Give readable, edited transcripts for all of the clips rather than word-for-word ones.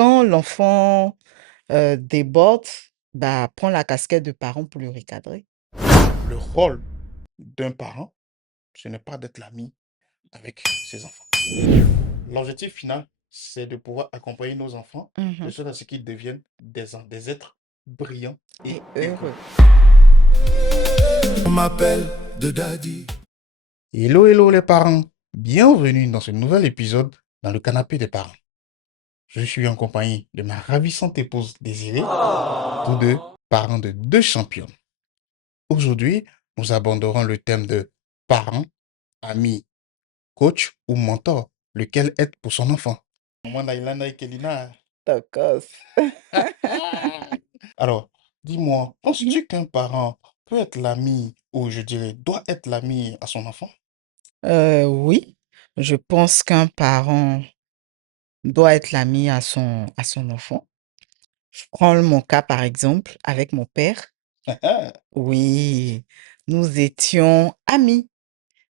quand l'enfant, déborde, bah, prend la casquette de parent pour le recadrer. Le rôle d'un parent, ce n'est pas d'être l'ami avec ses enfants. L'objectif final, c'est de pouvoir accompagner nos enfants de Mmh. sorte à ce qu'ils deviennent des êtres brillants et Et heureux. heureux. On m'appelle de daddy. Hello, hello les parents. Bienvenue dans ce nouvel épisode dans le canapé des parents. Je suis en compagnie de ma ravissante épouse Désirée, tous deux parents de deux championnes. Aujourd'hui, nous aborderons le thème de parents, amis, coach ou mentor, lequel aide pour son enfant. Maman Nailana et Kelina. Tacos. Alors, dis-moi, penses-tu qu'un parent peut être l'ami, ou je dirais, doit être l'ami à son enfant? Oui, je pense qu'un parent doit être l'ami à son enfant. Je prends mon cas, par exemple, avec mon père. Oui, nous étions amis.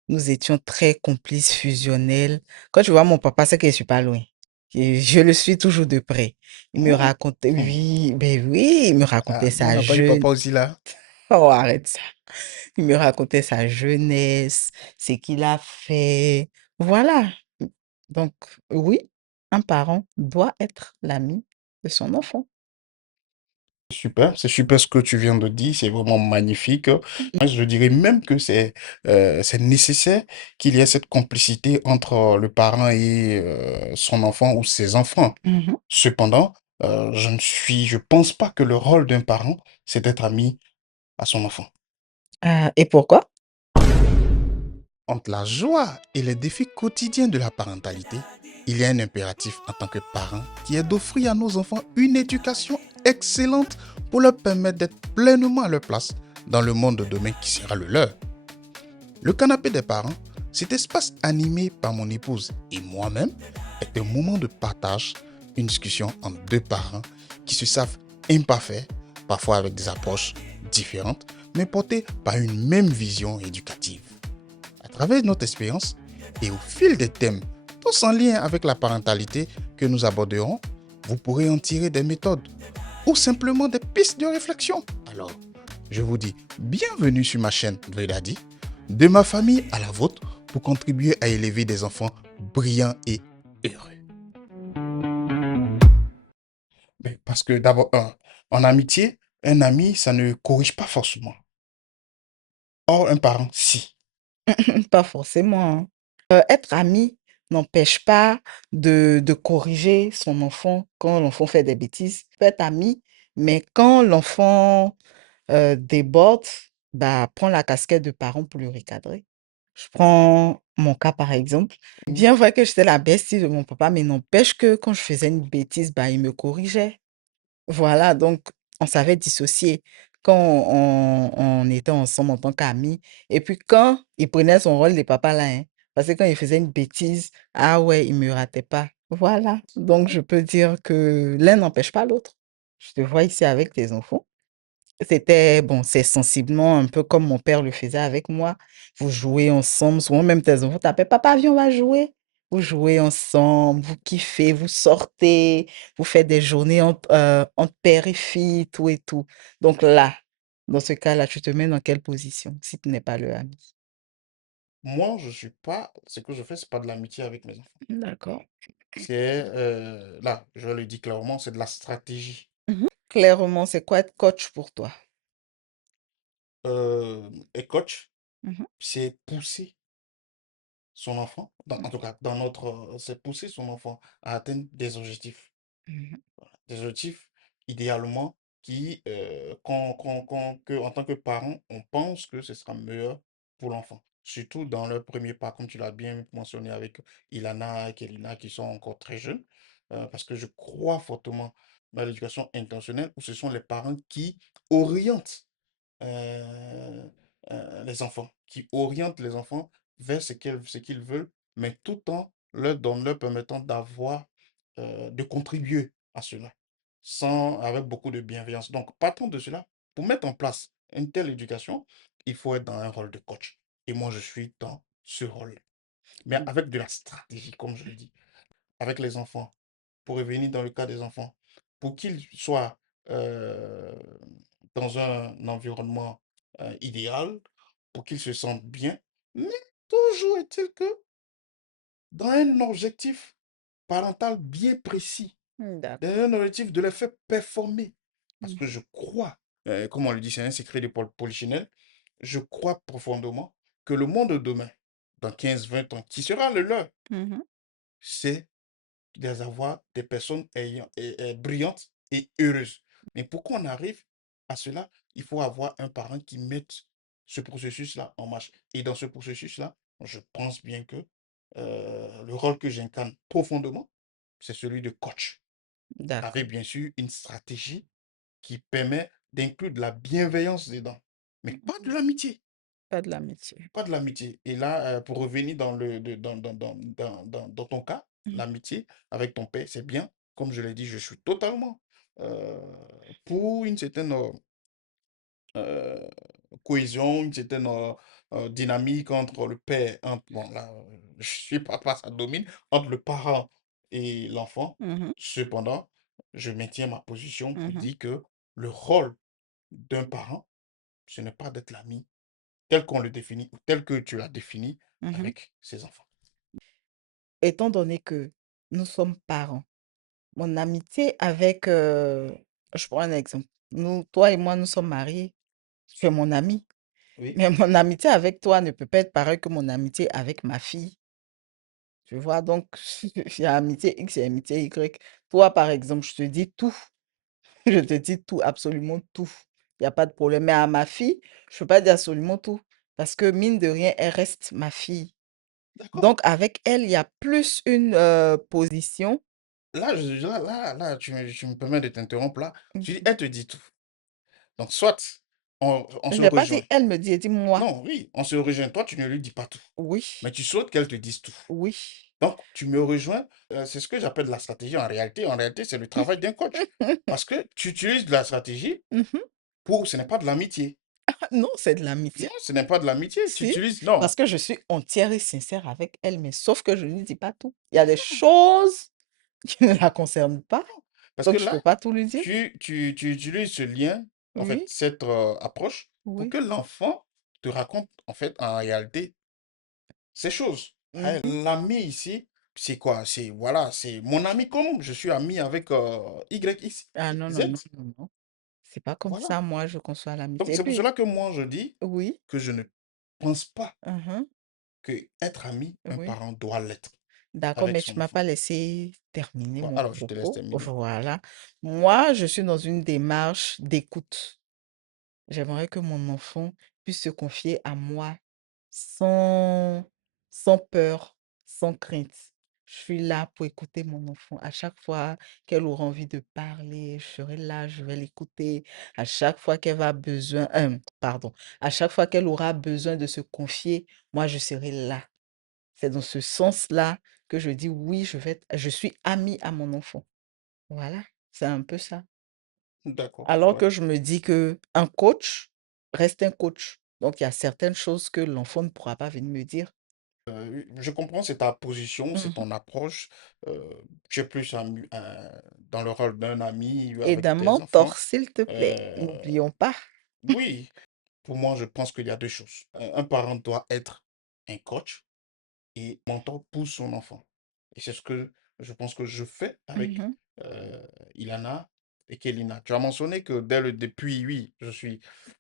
Nous étions très complices, fusionnels. Quand tu vois mon papa, c'est que je suis pas loin. Et je le suis toujours de près. Il me Hmm. racontait, Hmm. oui, ben oui, il me racontait Nous, on sa n'a pas eu jeune. papa aussi là. Oh, arrête ça. Il me racontait sa jeunesse, ce qu'il a fait. Voilà. Donc, oui, un parent doit être l'ami de son enfant. Super, c'est super ce que tu viens de dire, c'est vraiment magnifique. Moi, je dirais même que c'est nécessaire qu'il y ait cette complicité entre le parent et son enfant ou ses enfants. Mhm. Cependant, je pense pas que le rôle d'un parent, c'est d'être ami à son enfant. Et pourquoi? Entre la joie et les défis quotidiens de la parentalité, il y a un impératif en tant que parent qui est d'offrir à nos enfants une éducation excellente pour leur permettre d'être pleinement à leur place dans le monde de demain qui sera le leur. Le canapé des parents, cet espace animé par mon épouse et moi-même, est un moment de partage, une discussion entre deux parents qui se savent imparfaits, parfois avec des approches différentes, mais portés par une même vision éducative. À travers notre expérience et au fil des thèmes, tous en lien avec la parentalité que nous aborderons, vous pourrez en tirer des méthodes ou simplement des pistes de réflexion. Alors, je vous dis bienvenue sur ma chaîne Vredadi, de ma famille à la vôtre, pour contribuer à élever des enfants brillants et heureux. Mais parce que d'abord, en amitié, un ami, ça ne corrige pas forcément. Or, un parent, si. Pas forcément, hein. Être ami n'empêche pas de corriger son enfant quand l'enfant fait des bêtises. Il peut être ami, mais quand l'enfant, déborde, bah, prend la casquette de parent pour le recadrer. Je prends mon cas, par exemple. Bien vrai que j'étais la bestie de mon papa, mais n'empêche que quand je faisais une bêtise, bah, il me corrigeait. Voilà, donc on savait dissocier quand on était ensemble en tant qu'amis et puis quand il prenait son rôle de papa là, hein, parce que quand il faisait une bêtise, ah ouais, il me ratait pas. Voilà, donc je peux dire que l'un n'empêche pas l'autre. Je te vois ici avec tes enfants. C'était bon, c'est sensiblement un peu comme mon père le faisait avec moi. Vous jouez ensemble, souvent même tes enfants t'appellent: «Papa, viens, on va jouer». Vous jouez ensemble, vous kiffez, vous sortez, vous faites des journées entre père et fille, tout et tout. Donc là, dans ce cas-là, tu te mets dans quelle position si tu n'es pas le ami? Moi, je suis pas, ce que je fais, c'est pas de l'amitié avec mes enfants. D'accord. C'est, là, je le dis clairement, c'est de la stratégie. Mmh. Clairement, c'est quoi être coach pour toi? Et coach, Mmh. c'est pousser son enfant, en tout cas, c'est pousser son enfant à atteindre des objectifs. Mmh. Des objectifs, idéalement, que, en tant que parent, on pense que ce sera meilleur pour l'enfant. Surtout dans leur premier pas, comme tu l'as bien mentionné avec Ilana et Kelina, qui sont encore très jeunes, parce que je crois fortement dans l'éducation intentionnelle, où ce sont les parents qui orientent euh, les enfants vers ce qu'ils veulent, mais tout en leur permettant de contribuer à cela, avec beaucoup de bienveillance. Donc, partant de cela, pour mettre en place une telle éducation, il faut être dans un rôle de coach. Et moi, je suis dans ce rôle, mais avec de la stratégie, comme je le dis, avec les enfants. pour revenir dans le cas des enfants, pour qu'ils soient euh, dans un environnement idéal, pour qu'ils se sentent bien, mais toujours est-il que dans un objectif parental bien précis, dans D'accord. un objectif de les faire performer. Parce Mmh. que je crois, comme on le dit, c'est un secret de Polichinelle, je crois profondément que le monde de demain, dans 15 20 ans, qui sera le leur, Mmh. c'est d'avoir des personnes brillantes et heureuses. Mais pour qu'on arrive à cela, il faut avoir un parent qui mette ce processus-là en marche. Et dans ce processus-là, je pense bien que le rôle que j'incarne profondément, c'est celui de coach, D'accord. avec bien sûr une stratégie qui permet d'inclure de la bienveillance dedans, mais pas de Mmh. l'amitié. Pas de l'amitié. Pas de l'amitié. Et là, pour revenir dans ton cas, Mmh. l'amitié avec ton père, c'est bien. Comme je l'ai dit, je suis totalement euh, pour une certaine euh, cohésion, une certaine dynamique entre le père, bon là, je suis papa, ça domine, entre le parent et l'enfant. Mmh. Cependant, je maintiens ma position pour Mmh. dire que le rôle d'un parent, ce n'est pas d'être l'ami tel qu'on le définit ou tel que tu l'as défini Mmh. avec ses enfants. Étant donné que nous sommes parents, mon amitié avec, je prends un exemple. Nous, toi et moi, nous sommes mariés. Tu es mon ami. Oui, Mais mon amitié avec toi ne peut pas être pareille que mon amitié avec ma fille. Tu vois? Donc, il y a amitié X, il y a amitié Y. Toi, par exemple, je te dis tout. Je te dis tout, absolument tout. Il y a pas de problème. Mais à ma fille, je peux pas dire absolument tout. Parce que mine de rien, elle reste ma fille. d'accord. Donc, avec elle, il y a plus une position. Tu me permets de t'interrompre là. Tu dis, Mhm. elle te dit tout. Donc, soit on Je se n'ai pas rejoint. dit elle me dit, elle dit moi. Non, oui, on se rejoint. Toi, tu ne lui dis pas tout. Oui, Mais tu souhaites qu'elle te dise tout. oui. Donc, tu me rejoins. C'est ce que j'appelle la stratégie en réalité. En réalité, c'est le travail d'un coach. Parce que tu utilises de la stratégie Mhm. pour. Ce n'est pas de l'amitié. Non, c'est de Non, l'amitié. ce n'est pas de l'amitié. Tu Si, utilises. Non. parce que je suis entière et sincère avec elle, mais sauf que je ne lui dis pas tout. Il y a des choses qui ne la concernent pas, Parce que donc je là, peux pas tout lui dire. tu utilises ce lien, en fait, Oui, cette approche, pour oui. que l'enfant te raconte, en fait, en réalité, ces choses. Hein, Mhm. l'ami ici, c'est quoi? C'est, voilà, c'est mon ami comme je suis ami avec Y, X, Ah non, non, non, Z. non, non. C'est pas comme Voilà. ça, moi, je conçois Donc, l'amitié. Et c'est pour puis, cela que moi, je dis oui, que je ne pense pas mhm, que être ami, un oui. parent doit l'être D'accord, avec mais tu son m'as enfant. pas laissé terminer Bon, mon alors, je te laisse propos. terminer. Voilà. Moi, je suis dans une démarche d'écoute. J'aimerais que mon enfant puisse se confier à moi sans, sans peur, sans crainte. Je suis là pour écouter mon enfant. À chaque fois qu'elle aura envie de parler, je serai là, je vais l'écouter. À chaque fois qu'elle va besoin, pardon, à chaque fois qu'elle aura besoin de se confier, moi, je serai là. C'est dans ce sens-là que je dis oui, je suis amie à mon enfant. Voilà, c'est un peu ça. D'accord, Alors ouais. que je me dis que un coach reste un coach. Donc, il y a certaines choses que l'enfant ne pourra pas venir me dire. Oui, je comprends, c'est ta position, c'est Mhm. ton approche. euh, Tu es plus dans le rôle d'un ami Et avec d'un tes enfants. mentor, s'il te plaît. Euh, N'oublions pas. oui, pour moi, je pense qu'il y a deux choses. Un parent doit être un coach et mentor pour son enfant. Et c'est ce que je pense que je fais avec Mhm. Ilana et Kelina. Tu as mentionné que depuis, oui,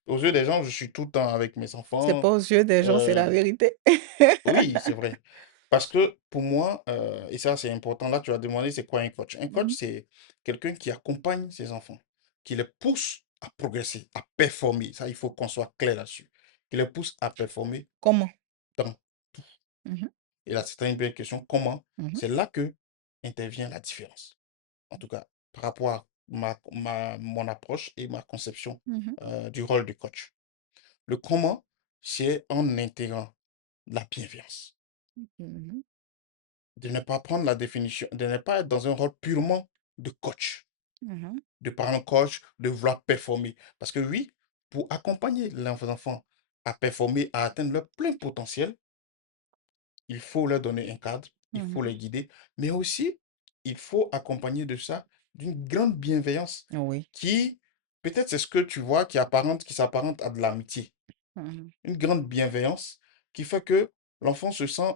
aux yeux des gens, je suis tout le temps avec mes C'est enfants. pas aux yeux des gens, c'est la euh, vérité. Oui, c'est vrai. Parce que pour moi, et ça c'est important, là tu as demandé c'est quoi un coach. Un coach, Mhm. c'est quelqu'un qui accompagne ses enfants, qui les pousse à progresser, à performer. Ça, il faut qu'on soit clair là-dessus. Qui les pousse à performer Comment? dans tout. Mhm. Et là, c'est une bonne question. Comment? Mhm. C'est là que intervient la différence. En tout cas, par rapport à mon approche et ma conception Mhm. du rôle du coach. Le comment, c'est en intégrant la bienveillance, Mhm. de ne pas prendre la définition, de ne pas être dans un rôle purement de coach, Mhm. de parent coach, de vouloir performer. Parce que oui, pour accompagner les enfants à performer, à atteindre leur plein potentiel, il faut leur donner un cadre, il faut Mhm. les guider, mais aussi, il faut accompagner de ça d'une grande bienveillance Oui. qui, peut-être c'est ce que tu vois, qui s'apparente à de l'amitié. Mmh. Une grande bienveillance qui fait que l'enfant se sent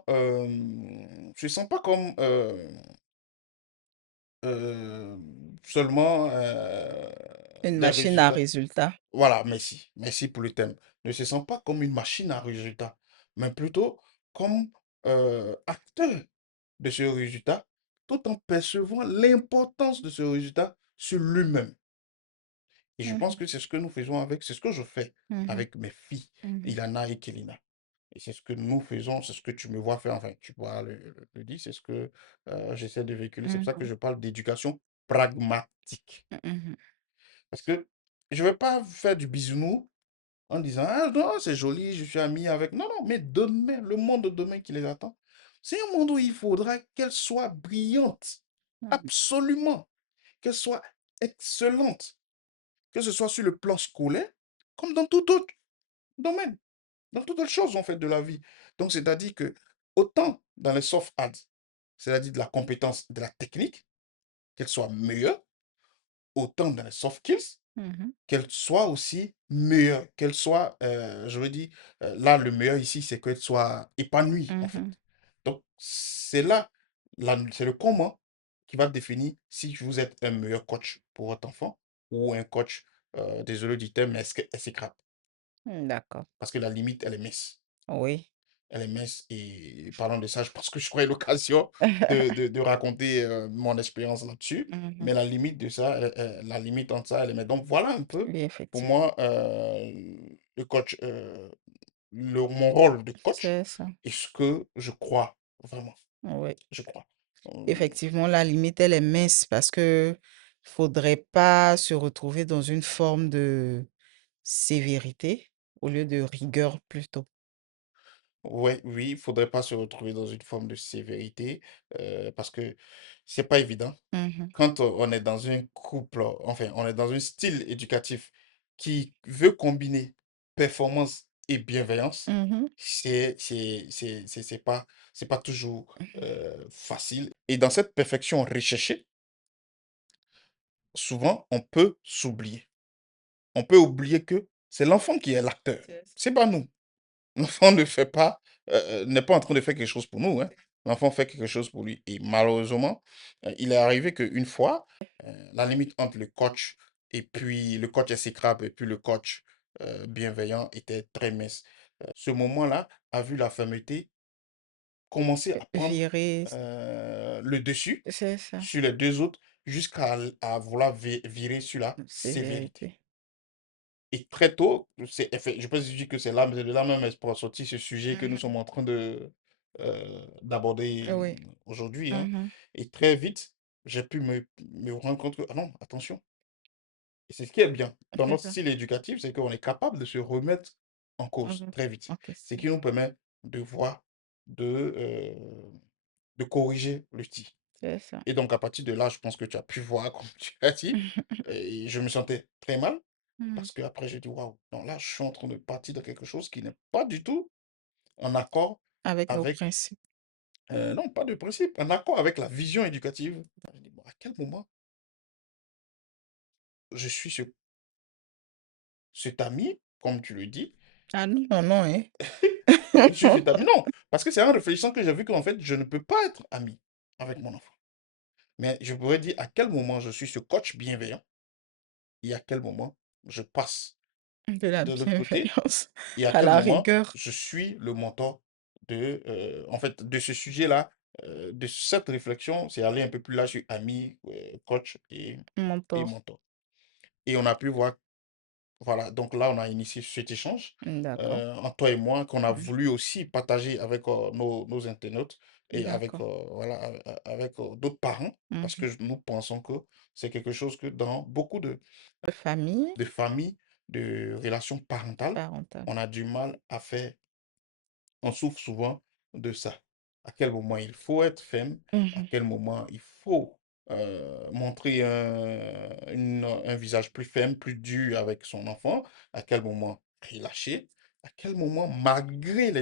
pas comme seulement Une des machine à résultats. résultats. Voilà, merci. Merci pour le thème. Ne se sent pas comme une machine à résultats, mais plutôt comme acteur de ce résultat, tout en percevant l'importance de ce résultat sur lui-même. Et je pense Mmh. que c'est ce que nous faisons avec, c'est ce que je fais Mmh. avec mes filles, Mmh. Ilana et Kelina. Et c'est ce que nous faisons, c'est ce que tu me vois faire, enfin, tu pourras le dire, c'est ce que j'essaie de véhiculer. C'est pour ça que Mmh. je parle d'éducation pragmatique. Mmh. Parce que je ne vais pas faire du bisounours en disant, ah non, c'est joli, je suis ami avec. Non, non, mais demain, le monde de demain qui les attend, c'est un monde où il faudra qu'elle soit brillante. Mmh. Absolument. Qu'elle soit excellente. Que ce soit sur le plan scolaire, comme dans tout autre domaine, dans toutes les choses en fait de la vie. Donc, c'est-à-dire que autant dans les soft arts, c'est-à-dire de la compétence, de la technique, qu'elle soit meilleure, autant dans les soft skills, Mmh. qu'elle soit aussi meilleure, qu'elle soit, je veux dire, là, le meilleur ici, c'est qu'elle soit épanouie, en fait. Mmh. Donc, c'est là, c'est le comment qui va définir si vous êtes un meilleur coach pour votre enfant ou un coach, désolé du terme, mais exécrable. Mmh, d'accord. Parce que la limite, elle est mince. Oui. Elle est mince et parlant de ça, je pense que j'aurai l'occasion de raconter mon expérience là-dessus. Mmh. Mais la limite de ça, la limite entre ça, elle est mince. Donc voilà un peu, Oui, pour effectivement. moi, le coach, mon rôle de coach C'est ça. et ce que je crois vraiment. Oui. Je crois. Euh, Effectivement, la limite, elle est mince parce que faudrait pas se retrouver dans une forme de sévérité au lieu de rigueur plutôt. Ouais, oui, il faudrait pas se retrouver dans une forme de sévérité parce que c'est pas évident. Mmh. Quand on est dans un couple, enfin, on est dans un style éducatif qui veut combiner performance et bienveillance, Mmh. c'est pas toujours facile. Et dans cette perfection recherchée, souvent, on peut s'oublier. On peut oublier que c'est l'enfant qui est l'acteur. C'est ça. C'est pas nous. L'enfant ne fait pas, n'est pas en train de faire quelque chose pour nous, hein. L'enfant fait quelque chose pour lui. Et malheureusement, il est arrivé qu'une fois, la limite entre le coach et puis le coach exécrable et puis le coach bienveillant était très mince. Ce moment-là a vu la fermeté commencer à prendre Virer, le dessus c'est ça, sur les deux autres jusqu'à à vouloir virer sur la sévérité. sévérité. Et très tôt, je peux dire que c'est là, mais c'est de là même est sorti ce sujet que nous Mmh. sommes en train d'aborder Oui. aujourd'hui, hein. Mmh. Et très vite, j'ai pu me rendre compte que, ah non, attention, et c'est ce qui est bien dans C'est notre ça. style éducatif, c'est qu'on est capable de se remettre en cause Mmh. très vite. En Ce question. qui nous permet de voir, de, euh, de corriger le tir. C'est ça. Et donc, à partir de là, je pense que tu as pu voir, comme tu as dit, et je me sentais très mal. Mmh. Parce qu'après, j'ai dit, waouh, non, là, je suis en train de partir de quelque chose qui n'est pas du tout en accord Avec nos avec, principes. non, pas de principe, en accord avec la vision éducative. J'ai dit, bon, à quel moment je suis cet ami, comme tu le dis, Ah non, non, non, hein. je suis cet ami. Non, parce que c'est en réfléchissant que j'ai vu qu'en fait, je ne peux pas être ami avec mon enfant. Mais je pourrais dire à quel moment je suis ce coach bienveillant et à quel moment je passe De la de l'autre côté. bienveillance Et à à quel la moment rigueur. je suis le mentor en fait, de ce sujet-là, de cette réflexion, c'est aller un peu plus là sur ami, coach et Mentor. mentor. Et on a pu voir, voilà, donc là, on a initié cet échange D'accord. entre toi et moi, qu'on a Mmh. voulu aussi partager avec nos internautes et avec, D'accord. voilà, avec d'autres parents, parce Mmh. que nous pensons que c'est quelque chose que dans beaucoup De famille de familles, de relations parentales, parentale. on a du mal à faire. On souffre souvent de ça. À quel moment il faut être ferme, à Mmh. quel moment il faut montrer un visage plus ferme, plus dur avec son enfant, à quel moment relâcher, à quel moment, malgré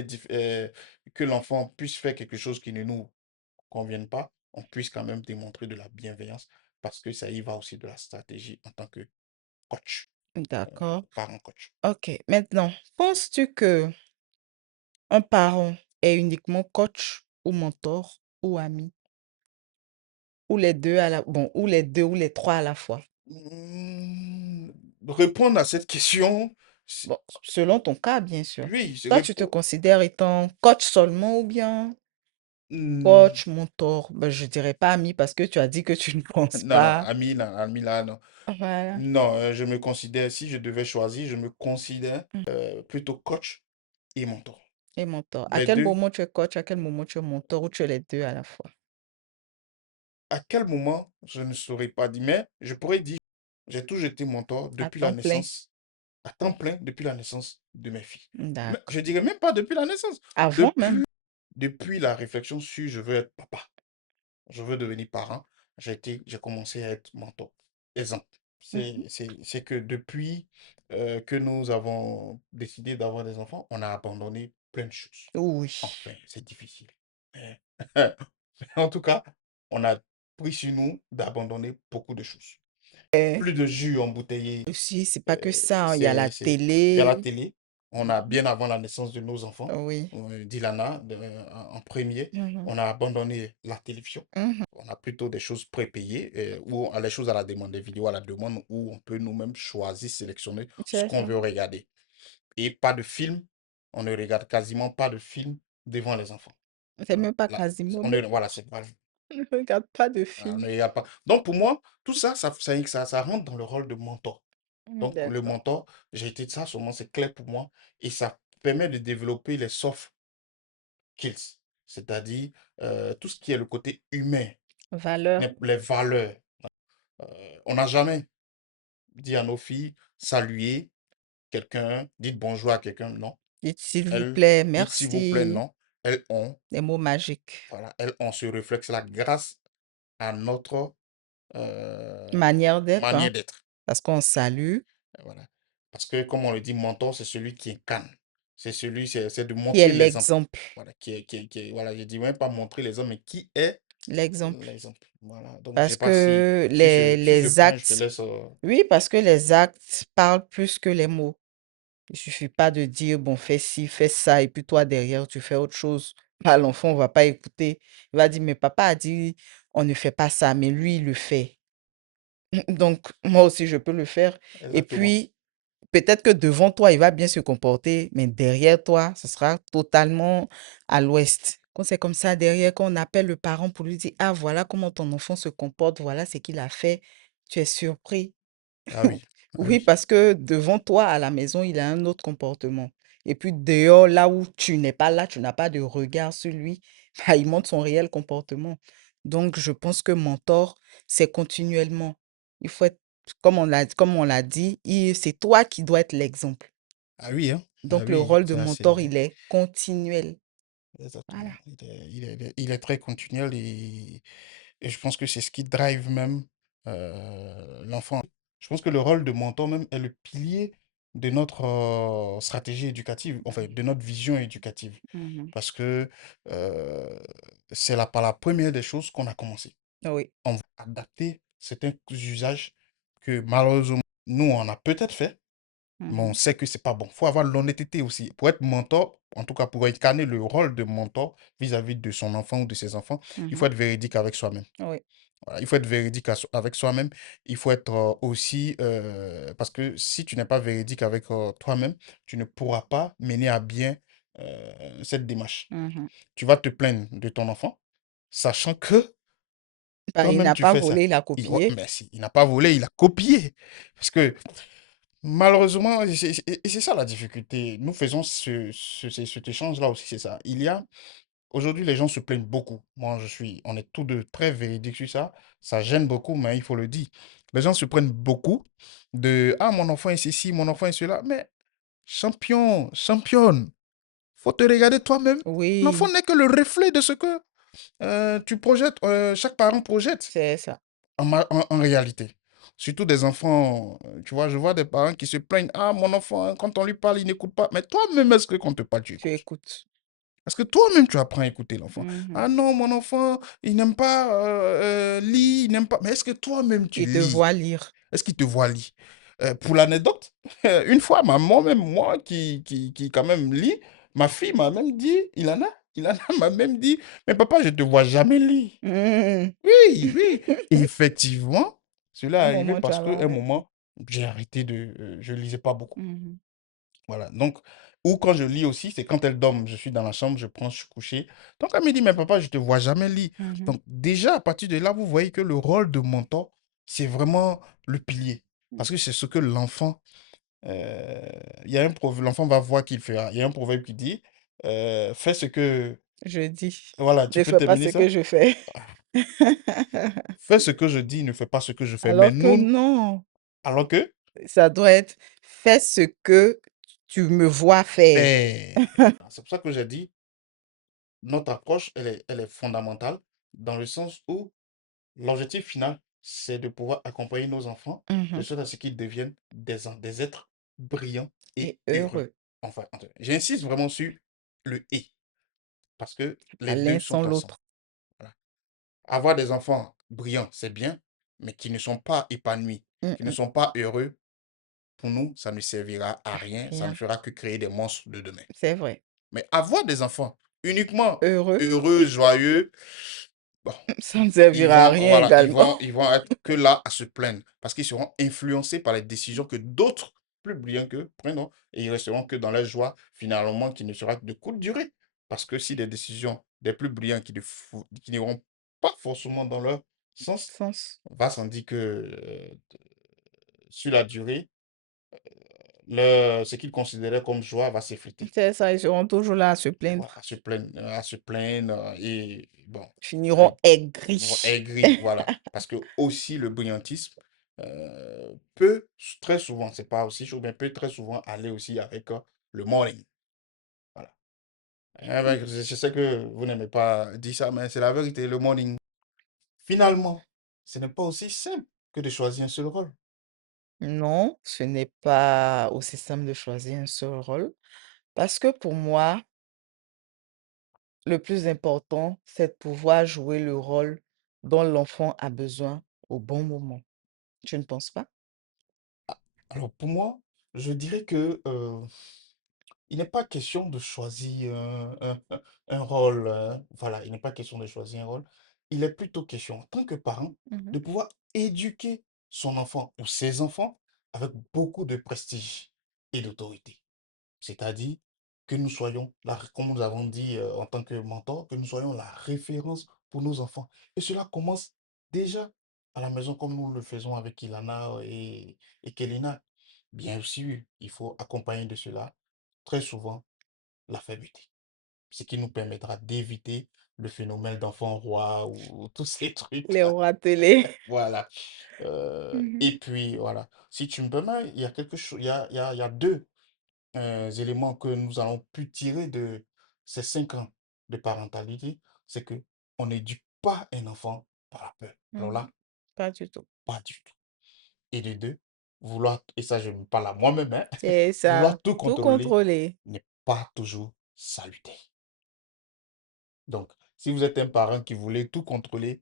que l'enfant puisse faire quelque chose qui ne nous convienne pas, on puisse quand même démontrer de la bienveillance parce que ça y va aussi de la stratégie en tant que coach, D'accord. parent coach. OK. Maintenant, penses-tu que un parent est uniquement coach ou mentor ou ami? Ou les 2 à la bon, ou les 2 ou les 3 à la fois? Hmm, Répondre à cette question, Bon, selon ton cas, bien sûr. oui, Toi, tu te considères étant coach seulement ou bien coach, mentor? Ben, je dirais pas ami parce que tu as dit que tu ne penses non, non, pas. ami là, non. Voilà. Non, je me considère, si je devais choisir, je me considère Mmh. plutôt coach et mentor. Et mentor. À Les quel deux. moment tu es coach? À quel moment tu es mentor? Ou tu es les 2 à la fois? À quel moment, je ne saurais pas dire, mais je pourrais dire, j'ai toujours été mentor À depuis la temps plein? naissance, à temps plein, depuis la naissance de mes filles. Mais D'accord. je dirais même pas depuis la naissance, Avant même? depuis la réflexion sur je veux être papa, je veux devenir parent, j'ai commencé à être mentor. Exemple, Mmh. c'est que depuis que nous avons décidé d'avoir des enfants, on a abandonné plein de choses. Oui. Enfin, c'est difficile. Mais en tout cas, on a pris sur nous d'abandonner beaucoup de choses. Et Plus de jus embouteillés, aussi, c'est pas que ça, hein, il y a la il y a la télé. télé. On a Mmh. bien avant la naissance de nos enfants, Oui. Dilana en premier, Mmh. on a abandonné la télévision. Mmh. On a plutôt des choses prépayées, ou les choses à la demande, des vidéos à la demande, où on peut nous-mêmes choisir, sélectionner ce C'est qu'on ça. veut regarder. Et pas de film, on ne regarde quasiment pas de film devant les enfants. C'est même pas Là, quasiment, on non? est, voilà, c'est pas. On ne regarde pas de Ah, film. mais il y a pas. Donc, pour moi, tout ça, ça rentre dans le rôle de mentor. Donc, le D'accord. mentor, j'ai été de ça, sûrement, c'est clair pour moi. Et ça permet de développer les soft skills, c'est-à-dire tout ce qui est le côté humain, Valeur, les valeurs. On n'a jamais dit à nos filles, saluer quelqu'un, dites bonjour à quelqu'un, non. dites s'il vous Elles, plaît, dites s'il vous plaît, merci, non. Elles ont, des mots magiques. voilà, elles ont ce réflexe-là grâce à notre euh, Manière d'être, hein, manière d'être. parce qu'on salue, Voilà. Parce que, comme on le dit, mentor, c'est celui qui incarne. C'est de qui est montrer l'exemple. l'exemple. Voilà, voilà, je dis même pas montrer l'exemple, mais qui est L'exemple. l'exemple. Voilà. Donc, je sais Parce pas si que sur ce les point, je te actes, laisse. oui, parce que les actes parlent plus que les mots. Il suffit pas de dire, bon, fais ci, fais ça, et puis toi, derrière, tu fais autre chose. Bah, l'enfant va pas écouter. Il va dire, mais papa a dit, on ne fait pas ça, mais lui, il le fait. Donc, moi aussi, je peux le faire. Et Exactement. puis, peut-être que devant toi, il va bien se comporter, mais derrière toi, ce sera totalement à l'ouest. Quand c'est comme ça, derrière, quand on appelle le parent pour lui dire, ah, voilà comment ton enfant se comporte, voilà ce qu'il a fait, tu es surpris. Ah oui. Ah Oui, oui. parce que devant toi, à la maison, il a un autre comportement. Et puis dehors, là où tu n'es pas là, tu n'as pas de regard sur lui, bah, il montre son réel comportement. Donc, je pense que mentor, c'est continuellement. Il faut être, comme on l'a dit, c'est toi qui dois être l'exemple. Ah oui, hein. Ah Donc, le oui. rôle de Ça, mentor, c'est. il est continuel. Exactement. Voilà. Il est très continuel et je pense que c'est ce qui drive même l'enfant. Je pense que le rôle de mentor même est le pilier de notre stratégie éducative, enfin de notre vision éducative. Mhm. Parce que c'est là par la première des choses qu'on a commencé. Oui. On va adapter certains usages que malheureusement, nous, on a peut-être fait, mais on Mhm. sait que c'est pas bon. Il faut avoir l'honnêteté aussi. Pour être mentor, en tout cas pour incarner le rôle de mentor vis-à-vis de son enfant ou de ses enfants, il faut Mhm. être véridique avec soi-même. Oui. Voilà, il faut être véridique avec soi-même. Il faut être aussi, parce que si tu n'es pas véridique avec toi-même, tu ne pourras pas mener à bien cette démarche. Mhm. Tu vas te plaindre de ton enfant, sachant que Bah, il toi-même n'a tu pas fais ça. volé, il a Ouais, copié. mais si, il n'a pas volé, il a copié. Parce que malheureusement, et c'est ça la difficulté. Nous faisons cet échange-là aussi, c'est ça. Aujourd'hui, les gens se plaignent beaucoup. On est tous deux très véridiques sur ça. Ça gêne beaucoup, mais il faut le dire. Les gens se prennent beaucoup ah, mon enfant est ceci, mon enfant est cela. Mais champion, championne, faut te regarder toi-même. L'enfant Oui, n'est que le reflet de ce que tu projettes, chaque parent projette c'est ça. en réalité. Surtout des enfants, tu vois, je vois des parents qui se plaignent. Ah, mon enfant, quand on lui parle, il n'écoute pas. Mais toi-même, est-ce que quand on te parle, tu Tu écoutes? écoutes. Parce que toi-même, tu apprends à écouter l'enfant. Mhm. Ah non, mon enfant, il n'aime pas lire, il n'aime pas. Mais est-ce que toi-même, tu Il te lis? voit lire. Est-ce qu'il te voit lire? Pour l'anecdote, une fois, moi qui quand même lit, ma fille m'a même dit, Ilana m'a même dit, mais papa, je te vois jamais lire. Mhm. Oui, oui. Et effectivement, cela est Un arrivé moment, tu parce avais qu'à un arrêté. moment, j'ai arrêté je lisais pas beaucoup. Mhm. Voilà. Donc, ou quand je lis aussi, c'est quand elle dort, je suis dans la chambre, je suis couché. Donc, elle me dit, mais papa, je te vois jamais lire. Mhm. Donc, déjà, à partir de là, vous voyez que le rôle de mentor, c'est vraiment le pilier. Parce que c'est ce que l'enfant, euh, il y a un proverbe, l'enfant va voir qu'il fera. Il y a un proverbe qui dit, fais ce que, Je dis, voilà, tu ne peux fais pas terminer ce que ça? je fais. Fais ce que je dis, ne fais pas ce que je fais. Mais Alors que nous, non, alors que, ça doit être fais ce que tu me vois faire. fait. C'est pour ça que j'ai dit, notre approche, elle est fondamentale dans le sens où l'objectif final, c'est de pouvoir accompagner nos enfants de Mhm. sorte à ce qu'ils deviennent des êtres brillants et Et heureux. heureux, Enfin, j'insiste vraiment sur le et, parce que à les deux l'un sont sans ensemble. l'autre. Voilà. Avoir des enfants brillants, c'est bien, mais qui ne sont pas épanouis, qui ne Mhm. sont pas heureux, pour nous, ça ne servira à rien, ça ne Rien, fera que créer des monstres de demain. c'est vrai. Mais avoir des enfants uniquement Heureux, heureux, joyeux, bon, ça ne servira à rien voilà, également. ils vont être que là à se plaindre parce qu'ils seront influencés par les décisions que d'autres plus brillants qu'eux prendront et ils resteront que dans la joie finalement qui ne sera que de courte durée. Parce que si les décisions des plus brillants qui n'iront pas forcément dans leur sens, Sens. va sans dire que sur la durée, ce qu'ils considéraient comme joie va s'effriter. C'est ça, ils seront toujours là à se Voilà, plaindre. à se plaindre et bon, Finiront avec aigris. aigri, voilà. Parce que aussi le brillantisme peut très souvent, c'est pas aussi chaud, mais peut très souvent aller aussi avec le morning. Voilà. Je sais que vous n'aimez pas dire ça, mais c'est la vérité, le morning. Finalement, ce n'est pas aussi simple que de choisir un seul rôle. Non, ce n'est pas aussi simple de choisir un seul rôle parce que pour moi, le plus important, c'est de pouvoir jouer le rôle dont l'enfant a besoin au bon moment. Tu ne penses pas? Alors pour moi, je dirais que il n'est pas question de choisir un rôle. Voilà, il n'est pas question de choisir un rôle. Il est plutôt question, en tant que parent, Mhm. de pouvoir éduquer son enfant ou ses enfants avec beaucoup de prestige et d'autorité. C'est-à-dire que nous soyons, comme nous avons dit en tant que mentor, que nous soyons la référence pour nos enfants. Et cela commence déjà à la maison comme nous le faisons avec Ilana et Kelina. Bien sûr, il faut accompagner de cela très souvent la faiblité, ce qui nous permettra d'éviter le phénomène d'enfant roi ou tous ces Les trucs-là. rois télé. Voilà. Mhm. Et puis, voilà. Si tu me permets, il y a quelque chose, il y a deux éléments que nous allons pu tirer de ces 5 ans de parentalité. C'est que on n'éduque pas un enfant par la peur. Alors Mhm. là, Pas du tout. pas du tout. Et de deux, vouloir, et ça je me parle à moi-même, hein, C'est ça, vouloir tout tout contrôler contrôler. n'est pas toujours salutaire. Donc, si vous êtes un parent qui voulait tout contrôler,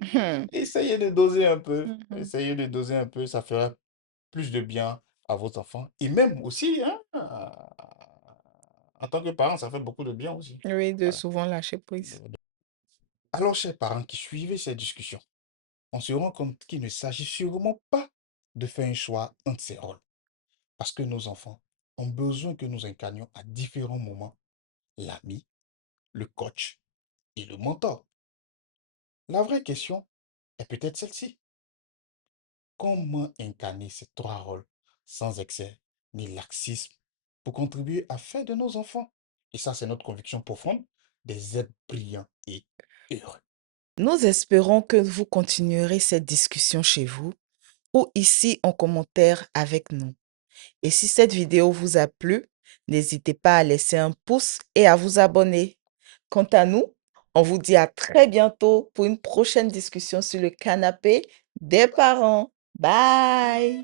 Mhm. essayez de doser un peu. Mhm. Essayez de doser un peu, ça fera plus de bien à vos enfants. Et même aussi, hein, en tant que parent, ça fait beaucoup de bien aussi. Oui, de Voilà. souvent lâcher prise. Alors, chers parents qui suivez cette discussion, on se rend compte qu'il ne s'agit sûrement pas de faire un choix entre ces rôles. Parce que nos enfants ont besoin que nous incarnions à différents moments l'ami, le coach et le mentor. La vraie question est peut-être celle-ci. Comment incarner ces trois rôles sans excès ni laxisme pour contribuer à faire de nos enfants, et ça c'est notre conviction profonde, des êtres brillants et heureux. Nous espérons que vous continuerez cette discussion chez vous ou ici en commentaire avec nous. Et si cette vidéo vous a plu, n'hésitez pas à laisser un pouce et à vous abonner. Quant à nous, on vous dit à très bientôt pour une prochaine discussion sur le canapé des parents. Bye!